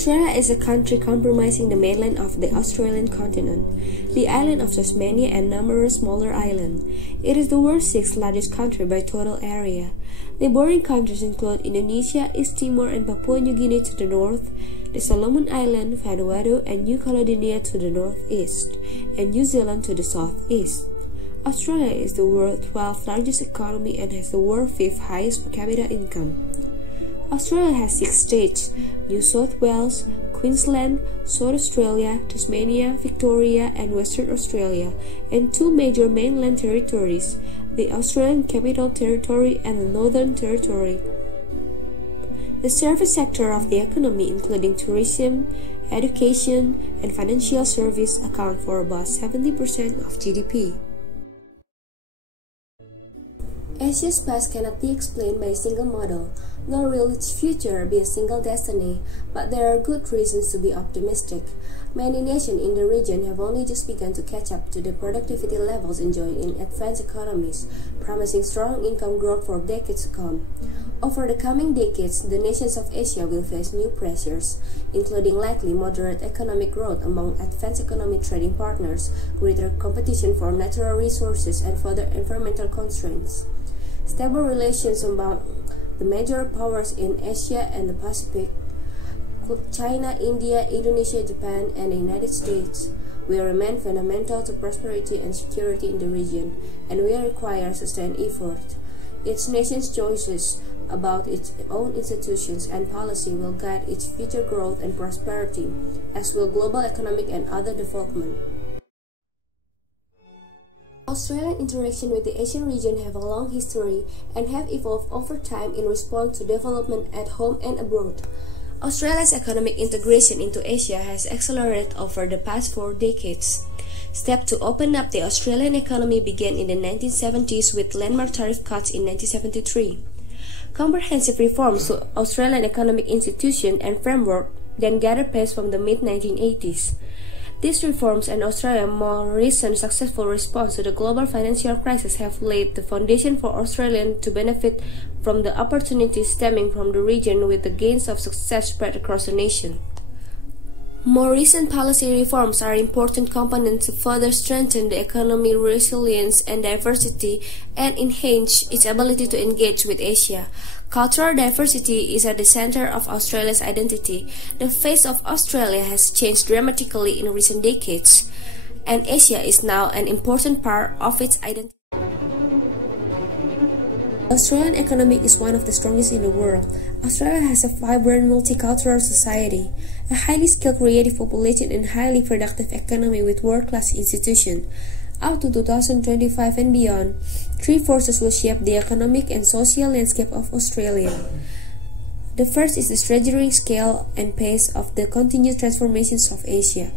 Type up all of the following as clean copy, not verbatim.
Australia is a country comprising the mainland of the Australian continent, the island of Tasmania and numerous smaller islands. It is the world's sixth largest country by total area. Neighboring countries include Indonesia, East Timor and Papua New Guinea to the north, the Solomon Islands, Vanuatu and New Caledonia to the northeast, and New Zealand to the southeast. Australia is the world's 12th largest economy and has the world's 5th highest per capita income. Australia has 6 states: New South Wales, Queensland, South Australia, Tasmania, Victoria, and Western Australia, and 2 major mainland territories, the Australian Capital Territory and the Northern Territory. The service sector of the economy, including tourism, education, and financial service, account for about 70% of GDP. Asia's past cannot be explained by a single model, nor will its future be a single destiny, but there are good reasons to be optimistic. Many nations in the region have only just begun to catch up to the productivity levels enjoyed in advanced economies, promising strong income growth for decades to come. Over the coming decades, the nations of Asia will face new pressures, including likely moderate economic growth among advanced economic trading partners, greater competition for natural resources, and further environmental constraints. Stable relations among the major powers in Asia and the Pacific, China, India, Indonesia, Japan, and the United States, will remain fundamental to prosperity and security in the region, and will require sustained effort. Each nation's choices about its own institutions and policy will guide its future growth and prosperity, as will global economic and other development. Australian interaction with the Asian region have a long history and have evolved over time in response to development at home and abroad. Australia's economic integration into Asia has accelerated over the past 4 decades. Steps to open up the Australian economy began in the 1970s with landmark tariff cuts in 1973. Comprehensive reforms to Australian economic institutions and framework then gathered pace from the mid-1980s. These reforms and Australia's more recent successful response to the global financial crisis have laid the foundation for Australians to benefit from the opportunities stemming from the region, with the gains of success spread across the nation. More recent policy reforms are important components to further strengthen the economic resilience and diversity and enhance its ability to engage with Asia. Cultural diversity is at the center of Australia's identity. The face of Australia has changed dramatically in recent decades, and Asia is now an important part of its identity. The Australian economy is one of the strongest in the world. Australia has a vibrant multicultural society, a highly skilled creative population, and highly productive economy with world-class institutions. Up to 2025 and beyond, 3 forces will shape the economic and social landscape of Australia. The first is the staggering scale and pace of the continued transformations of Asia.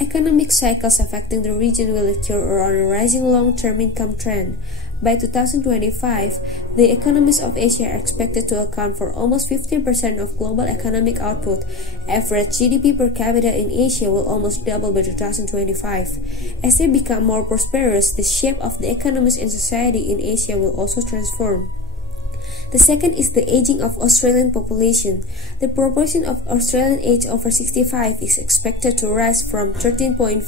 Economic cycles affecting the region will occur around a rising long-term income trend. By 2025, the economies of Asia are expected to account for almost 50% of global economic output. Average GDP per capita in Asia will almost double by 2025. As they become more prosperous, the shape of the economies and society in Asia will also transform. The second is the aging of Australian population. The proportion of Australian age over 65 is expected to rise from 13.5%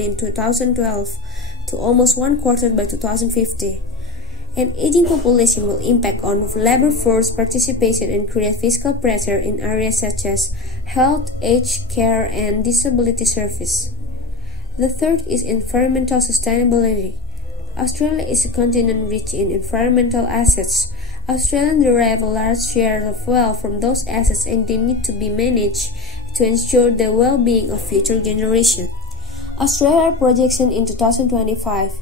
in 2012 to almost 1/4 by 2050. An aging population will impact on labor force participation and create fiscal pressure in areas such as health, aged care, and disability service. The third is environmental sustainability. Australia is a continent rich in environmental assets. Australians derive a large share of wealth from those assets, and they need to be managed to ensure the well-being of future generations. Australia's projection in 2025,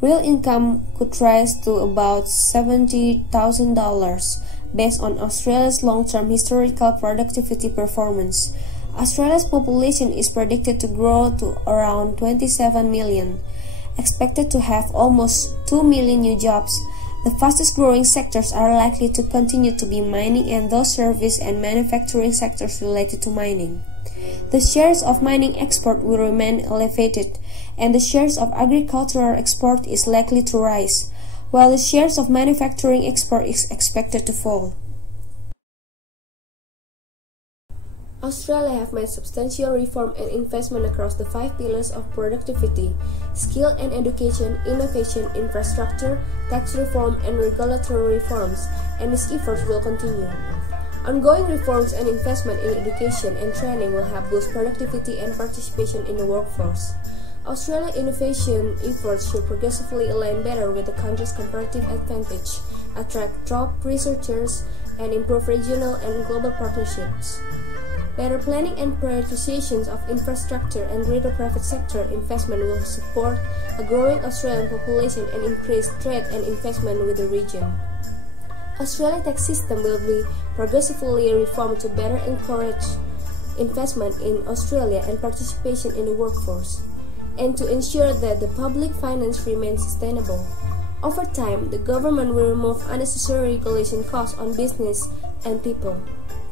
real income could rise to about $70,000 based on Australia's long-term historical productivity performance. Australia's population is predicted to grow to around 27 million, expected to have almost 2 million new jobs. The fastest growing sectors are likely to continue to be mining and those service and manufacturing sectors related to mining. The shares of mining export will remain elevated, and the shares of agricultural export is likely to rise, while the shares of manufacturing export is expected to fall. Australia have made substantial reform and investment across the 5 pillars of productivity: skill and education, innovation, infrastructure, tax reform, and regulatory reforms, and these efforts will continue. Ongoing reforms and investment in education and training will help boost productivity and participation in the workforce. Australia's innovation efforts should progressively align better with the country's comparative advantage, attract top researchers, and improve regional and global partnerships. Better planning and prioritizations of infrastructure and greater private sector investment will support a growing Australian population and increase trade and investment with the region. Australia's tax system will be progressively reformed to better encourage investment in Australia and participation in the workforce, and to ensure that the public finance remains sustainable. Over time, the government will remove unnecessary regulation costs on business and people.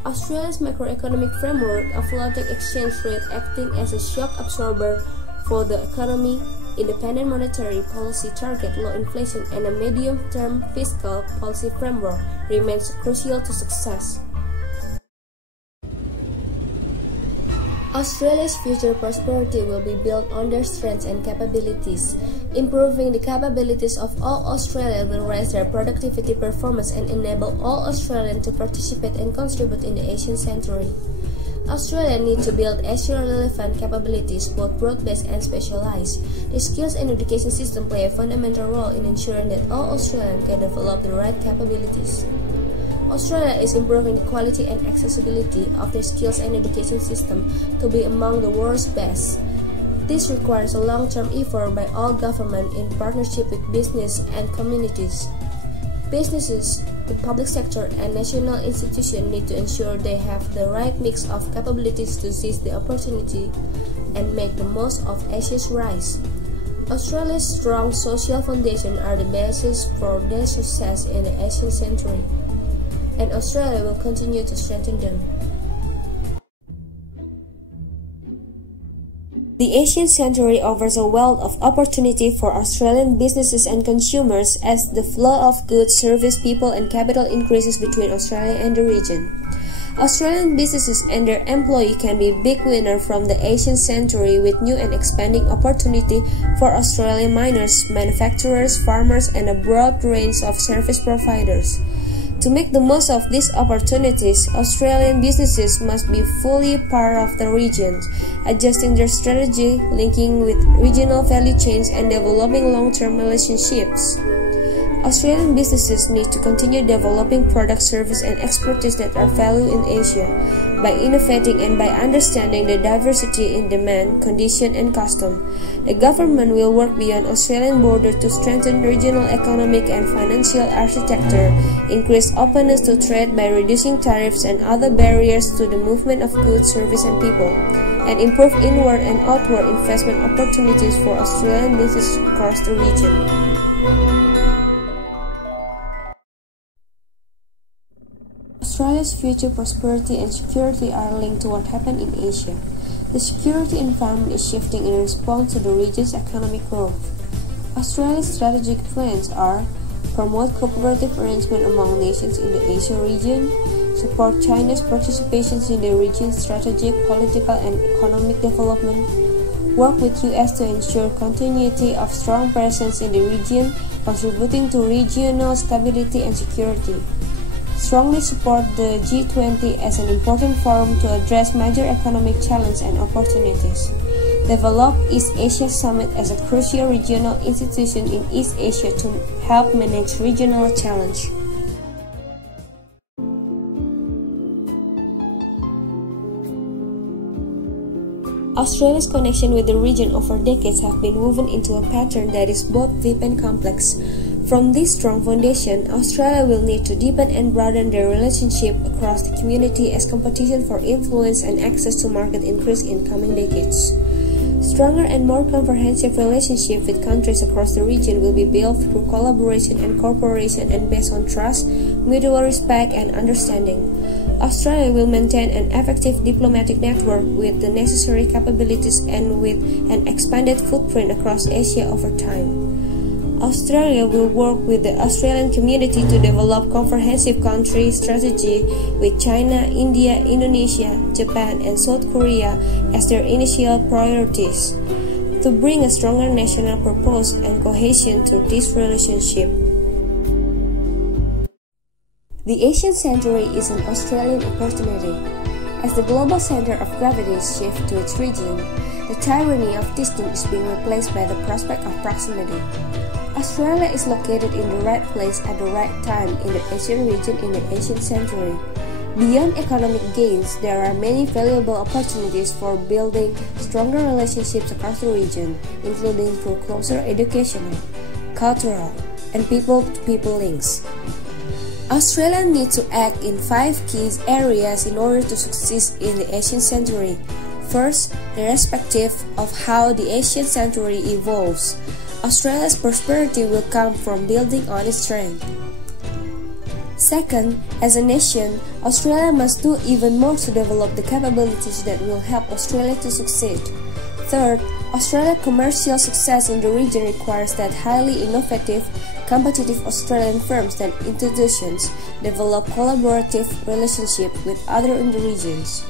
Australia's macroeconomic framework, a floating exchange rate acting as a shock absorber for the economy, independent monetary policy target low inflation, and a medium-term fiscal policy framework remains crucial to success. Australia's future prosperity will be built on their strengths and capabilities. Improving the capabilities of all Australians will raise their productivity performance and enable all Australians to participate and contribute in the Asian century. Australia needs to build Asia-relevant capabilities, both broad-based and specialized. The skills and education system play a fundamental role in ensuring that all Australians can develop the right capabilities. Australia is improving the quality and accessibility of their skills and education system to be among the world's best. This requires a long-term effort by all government in partnership with business and communities. Businesses, the public sector, and national institutions need to ensure they have the right mix of capabilities to seize the opportunity and make the most of Asia's rise. Australia's strong social foundations are the basis for their success in the Asian century, and Australia will continue to strengthen them. The Asian century offers a wealth of opportunity for Australian businesses and consumers as the flow of goods, service, people, and capital increases between Australia and the region. Australian businesses and their employees can be big winners from the Asian century with new and expanding opportunity for Australian miners, manufacturers, farmers, and a broad range of service providers. To make the most of these opportunities, Australian businesses must be fully part of the region, adjusting their strategy, linking with regional value chains, and developing long-term relationships. Australian businesses need to continue developing product, service, and expertise that are valued in Asia by innovating and by understanding the diversity in demand, condition, and custom. The government will work beyond Australian borders to strengthen regional economic and financial architecture, increase openness to trade by reducing tariffs and other barriers to the movement of goods, service, and people, and improve inward and outward investment opportunities for Australian businesses across the region. Australia's future prosperity and security are linked to what happens in Asia. The security environment is shifting in response to the region's economic growth. Australia's strategic plans are: promote cooperative arrangement among nations in the Asia region, support China's participation in the region's strategic, political, and economic development, work with US to ensure continuity of strong presence in the region, contributing to regional stability and security. Strongly support the G20 as an important forum to address major economic challenges and opportunities. Develop East Asia Summit as a crucial regional institution in East Asia to help manage regional challenges. Australia's connection with the region over decades have been woven into a pattern that is both deep and complex. From this strong foundation, Australia will need to deepen and broaden their relationship across the community as competition for influence and access to market increase in coming decades. Stronger and more comprehensive relationships with countries across the region will be built through collaboration and cooperation and based on trust, mutual respect, and understanding. Australia will maintain an effective diplomatic network with the necessary capabilities and with an expanded footprint across Asia over time. Australia will work with the Australian community to develop comprehensive country strategy with China, India, Indonesia, Japan, and South Korea as their initial priorities, to bring a stronger national purpose and cohesion to this relationship. The Asian century is an Australian opportunity. As the global center of gravity shifts to its region, the tyranny of distance is being replaced by the prospect of proximity. Australia is located in the right place at the right time in the Asian region in the Asian century. Beyond economic gains, there are many valuable opportunities for building stronger relationships across the region, including through closer educational, cultural, and people-to-people links. Australia needs to act in 5 key areas in order to succeed in the Asian century. First, irrespective of how the Asian century evolves, Australia's prosperity will come from building on its strength. Second, as a nation, Australia must do even more to develop the capabilities that will help Australia to succeed. Third, Australia's commercial success in the region requires that highly innovative, competitive Australian firms and institutions develop collaborative relationships with others in the regions.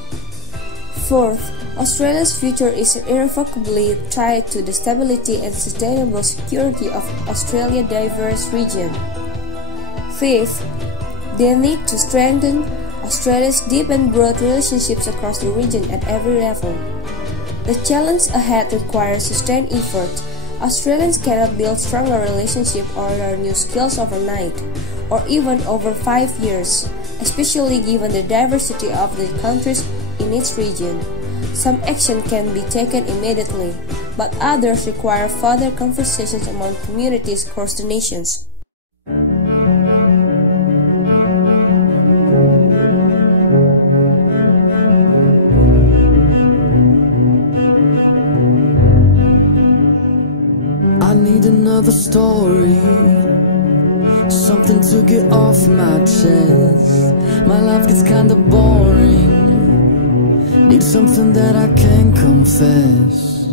Fourth, Australia's future is irrevocably tied to the stability and sustainable security of Australia's diverse region. Fifth, they need to strengthen Australia's deep and broad relationships across the region at every level. The challenge ahead requires sustained effort. Australians cannot build stronger relationships or learn new skills overnight, or even over 5 years, especially given the diversity of the countries in its region. Some action can be taken immediately, but others require further conversations among communities across the nations. I need another story, something to get off my chest. My life gets kinda boring, need something that I can confess.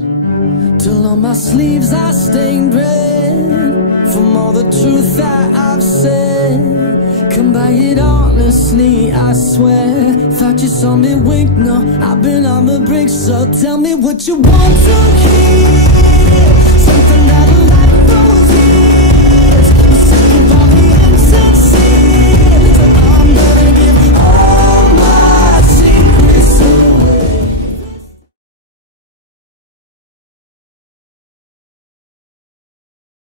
Till on my sleeves I stained red from all the truth that I've said. Come by it honestly, I swear. Thought you saw me wink, no, I've been on the brink. So tell me what you want to hear.